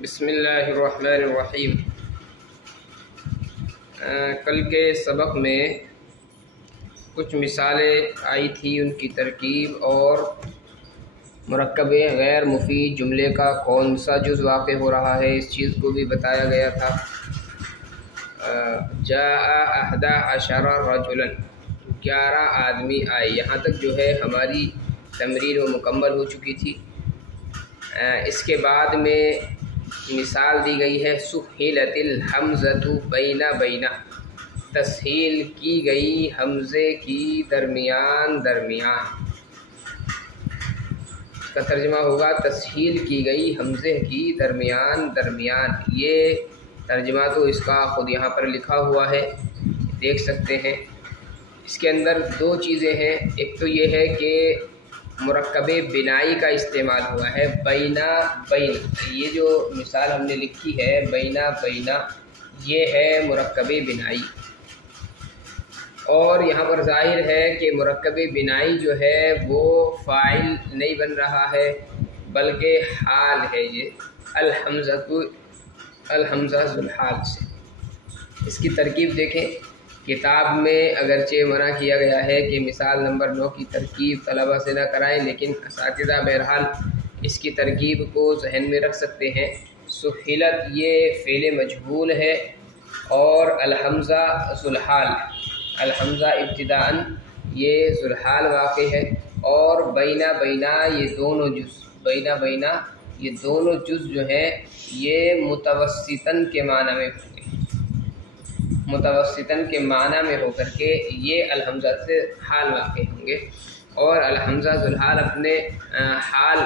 बिस्मिल्लाहिर्रहमानिर्रहीम। कल के सबक में कुछ मिसालें आई थी, उनकी तरकीब और मुरक्कबे गैर मुफीद जुमले का कौन सा जुज़ वाक़ हो रहा है, इस चीज़ को भी बताया गया था। जाआ अहदा अशरा रजुलन, 11 आदमी आए। यहाँ तक जो है हमारी तमरीन वो मुकम्मल हो चुकी थी। इसके बाद में मिसाल दी गई है सुहिलतिल हमज़तु बैना बैना, तस्हील की गई हमज़े की दरमियान दरमियान। इसका तर्जुमा होगा तस्हील की गई हमज़े की दरमियान दरमियान। ये तर्जुमा तो इसका ख़ुद यहाँ पर लिखा हुआ है, देख सकते हैं। इसके अंदर दो चीज़ें हैं। एक तो ये है कि मुरक्कबे बिनाई का इस्तेमाल हुआ है, बैना बैन। ये जो मिसाल हमने लिखी है बैना बैना, ये है मुरक्कबे बिनाई। और यहाँ पर जाहिर है कि मुरक्कबे बिनाई जो है वो फ़ाइल नहीं बन रहा है, बल्कि हाल है। ये अलहमज़ा ज़ुल्हाल से। इसकी तरकीब देखें। किताब में अगरचे मना किया गया है कि मिसाल नंबर 9 की तरकीब तलबा से ना कराएं, लेकिन असातिज़ा बहरहाल इसकी तरकीब को जहन में रख सकते हैं। सुहिलत ये फ़ेल मजहूल है और अलहमज़ा ज़ुल्हाल, अलहमज़ा इब्तिदाअन ये ज़ुल्हाल वाक़े है। और बैना बैना ये दोनों जुज़, बैना बैना ये दोनों जुज़ जो हैं ये मुतवस्सितन के माना में होंगे, मुतवस्सितन के माना में होकर के ये अलहमज़ा से हाल वाक़े होंगे। और अलहमज़ा ज़ुल्हाल अपने हाल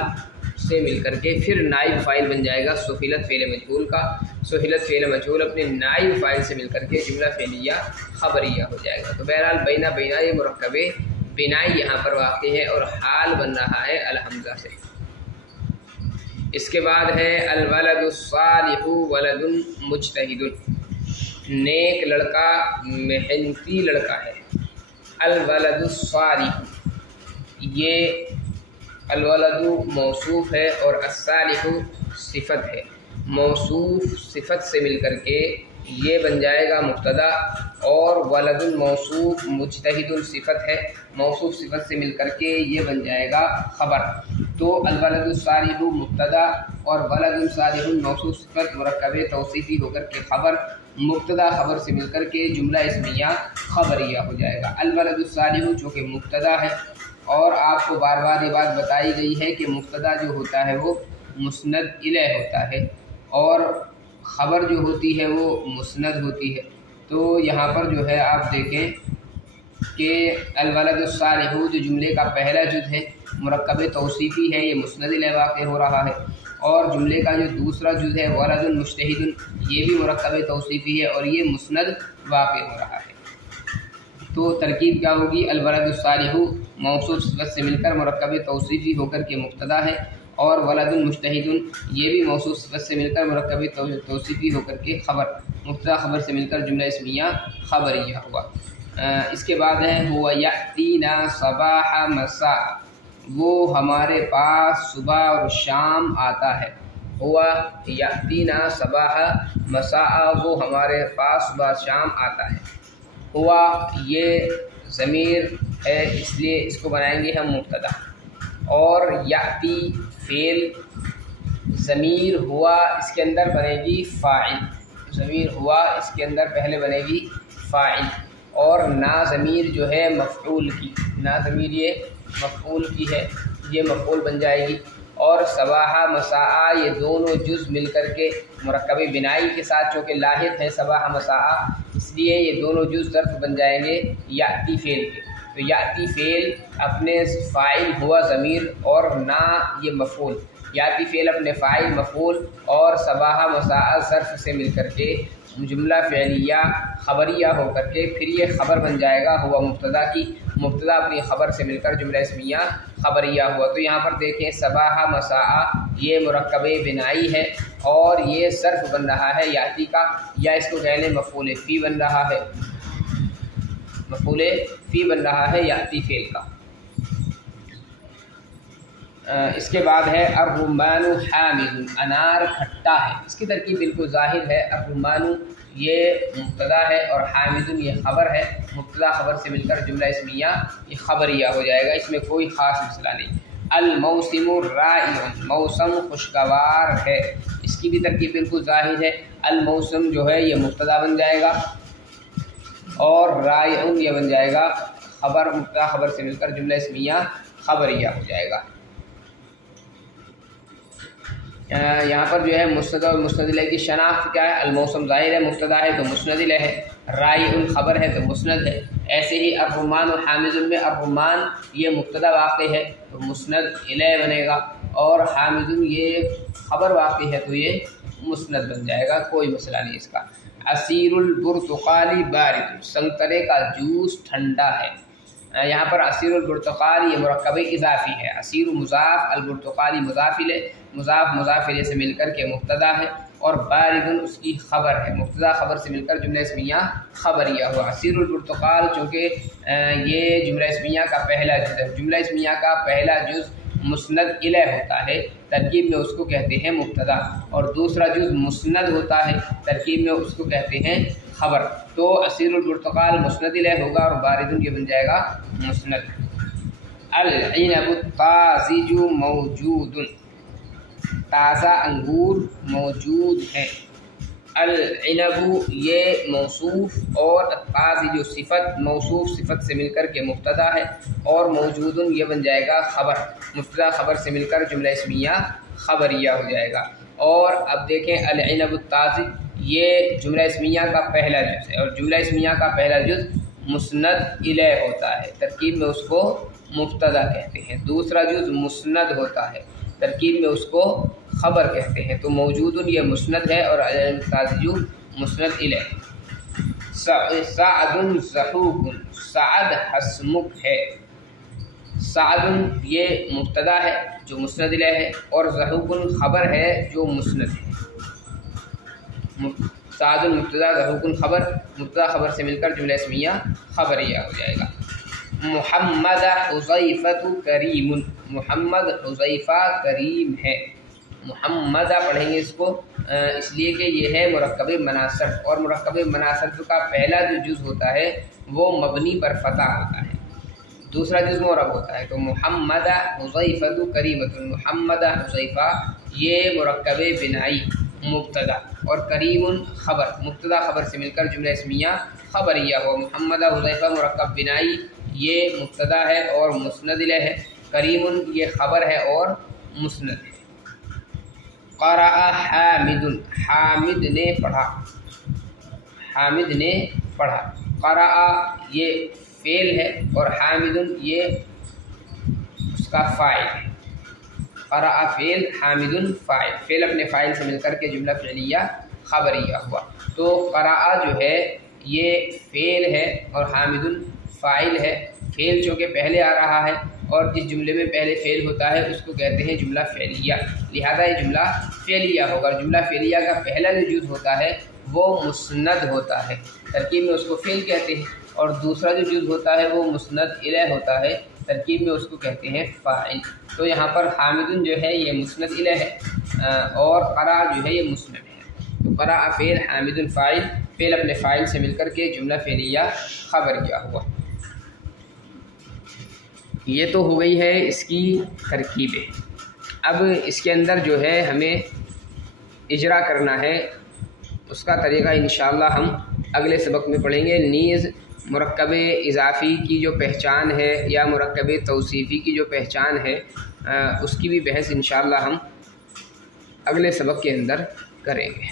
से मिलकर के फिर नाइब फ़ाइल बन जाएगा सुहिलत फ़ेल मजहूल का। सुहिलत फ़ेल मजहूल अपने नाइब फ़ाइल से मिलकर के जुमला फ़ेलिया ख़बरिया हो जाएगा। तो बहरहाल बैना बैना ये मुरक्कबे बिनाई यहाँ पर वाक़े है और हाल बन रहा है अलहमज़ा से। इसके बाद है अलवलदुस्सालिहु वलदुन मुज्तहिदुन, नेक लड़का मेहनती लड़का है। अलवलदुस्सालिहु, ये अलवलदु मौसूफ़ है और अस्सालिहु सिफ़त है। मौसूफ़ सिफ़त से मिलकर के ये बन जाएगा मुब्तदा, और वलदुन मौसूफ़ मुज्तहिदुन सिफ़त है, मौसूफ़ सिफ़त से मिलकर के ये बन जाएगा ख़बर। तो अलवलदुस्सालिहु मुब्तदा और वलदुन सालिहुन मौसूफ़ सिफ़त मुरक्कबे तौसीफ़ी होकर के ख़बर, मुब्तदा ख़बर से मिलकर के जुमला इस्मिया ख़बरिया हो जाएगा। अलवलदुस्सालिहु चूँकि मुब्तदा है, और आपको बार बार ये बात बताई गई है कि मुब्तदा जो होता है वो मुस्नद इलैह होता है और ख़बर जो होती है वो मुस्नद होती है। तो यहाँ पर जो है आप देखें कि अलवलदुस्सालिहु जो जुमले का पहला जुज़ है मुरक्कबे तौसीफ़ी है, ये मुस्नद इलैह वाक़े हो रहा है। और जुमले का जो दूसरा जुज़ है वलदुन मुज्तहिदुन, ये भी मुरक्कबे तौसीफ़ी है और ये मुस्नद वाक़े हो रहा है। तो तरकीब क्या होगी? अलवलदुस्सालिहु मौसूफ़ सिफ़त से मिलकर मुरक्कबे तौसीफ़ी होकर के मुब्तदा है, और वलदुन मुज्तहिदुन ये भी मौसूफ़ सिफ़त से मिलकर मुरक्कबे तौसीफ़ी होकर के ख़बर, मुब्तदा ख़बर से मिलकर जुमला इस्मिया ख़बरिया हुआ। इसके बाद है हुवा यातीना सबाह मसा, वो हमारे पास सुबह और शाम आता है। हुआ यातीना सबाह मसा, वो हमारे पास सुबह शाम आता है। हुआ ये ज़मीर है, इसलिए इसको बनाएंगे हम मुब्तदा, और याती फ़ेल, ज़मीर हुआ इसके अंदर बनेगी फ़ाइल, ज़मीर हुआ इसके अंदर पहले बनेगी फ़ाइल, और ना ज़मीर जो है मफ़ऊल की, ना ज़मीर ये मफ़ऊल की है, ये मफ़ऊल बन जाएगी। और सबाहा मसाआ ये दोनों जुज़ मिलकर के मुरक्कबे बिनाई के साथ, चूँकि लाहिक़ है सबाहा मसाआ, इसलिए ये दोनों जुज़ ज़र्फ़ बन जाएंगे याती फ़ेल के। तो याती फ़ेल अपने फ़ाइल हुआ ज़मीर और ना ये मफ़ऊल, याती फ़ेल अपने फ़ाइल मफ़ऊल और सबाहा मसाआ ज़र्फ़ से मिलकर के जुमला फ़ेलिया ख़बरिया होकर के फिर ये ख़बर बन जाएगा हुआ मुब्तदा की, मुब्तदा अपनी ख़बर से मिलकर जुमला इस्मिया ख़बरिया हुआ। तो यहाँ पर देखें सबाहा मसाआ ये मुरक्कबे बिनाई है और ये ज़र्फ़ बन रहा है याती का, या इसको कह लें मफ़ऊल फ़ी बन रहा है, मफ़ऊल फ़ी बन रहा है याती फ़ेल का। इसके बाद है अर्रुम्मानु हामिदुन, अनार खट्टा है। इसकी तरकीब बिल्कुल ज़ाहिर है। अर्रुम्मानु ये मुब्तदा है और हामिदुन ये ख़बर है। मुब्तदा ख़बर से मिलकर जुमला इस्मिया ये ख़बरिया हो जाएगा, इसमें कोई ख़ास मसला नहीं। अल मौसिमु राइउन, मौसम खुशगवार है। इसकी भी तरकीब बिल्कुल ज़ाहिर है। अल मौसम जो है ये मुब्तदा बन जाएगा और राइउन ये बन जाएगा ख़बर। मुब्तदा ख़बर से मिलकर जुमला इस्मिया ख़बरिया हो जाएगा। यहाँ पर जो है मुस्नद और मुस्नद इलैह की शनाख्त क्या है? अलमौसम ज़ाहिर है, मुब्तदा है तो मुस्नद इलैह है, राइउन ख़बर है तो मुस्नद है। ऐसे ही अर्रुम्मान और हामिदुन में अर्रुम्मान ये मुब्तदा वाक़ई है तो मुस्नद इलैह बनेगा और हामिदुन ये ख़बर वाक़ई है तो ये मुस्नद बन जाएगा, कोई मसला नहीं इसका। असीरुल बुर्तुकाली बारिद, संतरे का जूस ठंडा है। यहाँ पर असीरुल बुर्तुकाल ये मुरक्कब इज़ाफ़ी है। असीर मुज़ाफ़, अल बुर्तुकाली मुज़ाफ़िले, मुज़ाफ़ मुज़ाफ़िले से मिलकर के मुब्तदा है और बारिदुन उसकी ख़बर है। मुब्तदा ख़बर से मिलकर जुमला इस्मिया ख़बरिया हुआ। असीरुल बुर्तुकाल चूँकि ये जुमला इस्मिया का पहला जुज़ है। जुमला इस्मिया का पहला जुज़ मुस्नद इलैह होता है, तरकीब में उसको कहते हैं मुब्तदा, और दूसरा जुज़ मुस्नद होता है, तरकीब में उसको कहते हैं ख़बर। तो असीरुल बुर्तुकाल मुस्नद इलैह होगा और बारिदुन ये बन जाएगा मुस्नद। अल इनबु ताज़िजु मौजूदुन, ताज़ा अंगूर मौजूद है। अल इनबु ये मौसूफ़ और ताज़िजु सिफ़त, मौसूफ़ सिफ़त से मिलकर के मुब्तदा है और मौजूदुन ये बन जाएगा ख़बर। मुब्तदा ख़बर से मिलकर जुमला इस्मिया ख़बरिया हो जाएगा। और अब देखें अल इनबु ताज़िज ये जुमला इस्मिया का पहला जुज़ है और जुमला इस्मिया का पहला जुज़ मुस्नद इलैह होता है, तरकीब में उसको मुब्तदा कहते हैं। दूसरा जुज़ मुस्नद होता है, तरकीब में उसको ख़बर कहते हैं। तो मौजूदुन ये मुस्नद है और ताज़िजु मुस्नद इलैह। साअदुन ज़हूकुन, साअद हसमुख है। साअदुन ये मुब्तदा है जो मुस्नद इलैह है और ज़हूकुन ख़बर है जो मुस्नद है। साअदुन मुब्तदा, ज़हूकुन ख़बर, मुब्तदा ख़बर से मिलकर जुमला इस्मिया ख़बरिया हो जाएगा। मुहम्मद हुज़ैफ़तु करीमुन, मुहम्मद हुज़ैफ़ा करीम है। मुहम्मदा पढ़ेंगे इसको इसलिए कि ये है मुरक्कब मनासब और मुरक्कब मनासब का पहला जो जुज़ होता है वो मबनी पर फ़तह होता है, दूसरा जुज़ मुअरब होता है। तो मुहम्मदा हुज़ैफ़तु करीमतुन, मुहम्मदा हुज़ैफ़ा ये मुरक्कब बिनाई मुब्तदा और करीमुन ख़बर, मुब्तदा ख़बर से मिलकर जुमला इस्मिया ख़बरिया हो। मुहम्मदा हुज़ैफ़ा मुरक्कब बिनाई ये मुब्तदा है और मुस्नद इलैह है, करीमुन ये ख़बर है और मुस्नद है। क़रअ हामिदुन, हामिद ने पढ़ा, हामिद ने पढ़ा। क़रअ ये फ़ेल है और हामिदुन ये उसका फ़ाइल है। क़रअ फ़ेल, हामिदुन फ़ाइल, फ़ेल अपने फ़ाइल से मिलकर के जुमला फ़िलिया ख़बरिया हुआ। तो क़रअ जो है ये फ़ेल है और हामिदुन फ़ाइल है। फ़ेल चूँकि पहले आ रहा है और जिस जुमले में पहले फ़ेल होता है उसको कहते हैं जुमला फ़ेलिया, लिहाजा ये जुमला फ़ेलिया होगा। जुमला फ़ेलिया का पहला जो जुज़ होता है वो मुस्नद होता है, तरकीब में उसको फ़ेल कहते हैं, और दूसरा जो जुज़ होता है वो मुस्नद इलैह होता है, तरकीब में उसको कहते हैं फ़ाइल। तो यहाँ पर हामिदुन जो है ये मुस्नद इलैह है और क़रअ जो है ये मुस्नद है। तो क़रअ फ़ेल, हामिदुन फ़ाइल, फ़ेल अपने फ़ाइल से मिलकर के जुमला फ़ेलिया ख़बरिया हुआ। ये तो हो गई है इसकी तरकीबें। अब इसके अंदर जो है हमें इजरा करना है, उसका तरीक़ा इंशाअल्लाह हम अगले सबक में पढ़ेंगे। नीज़ मुरक्कब इज़ाफ़ी की जो पहचान है या मुरक्कब तौसीफ़ी की जो पहचान है उसकी भी बहस इंशाअल्लाह हम अगले सबक के अंदर करेंगे।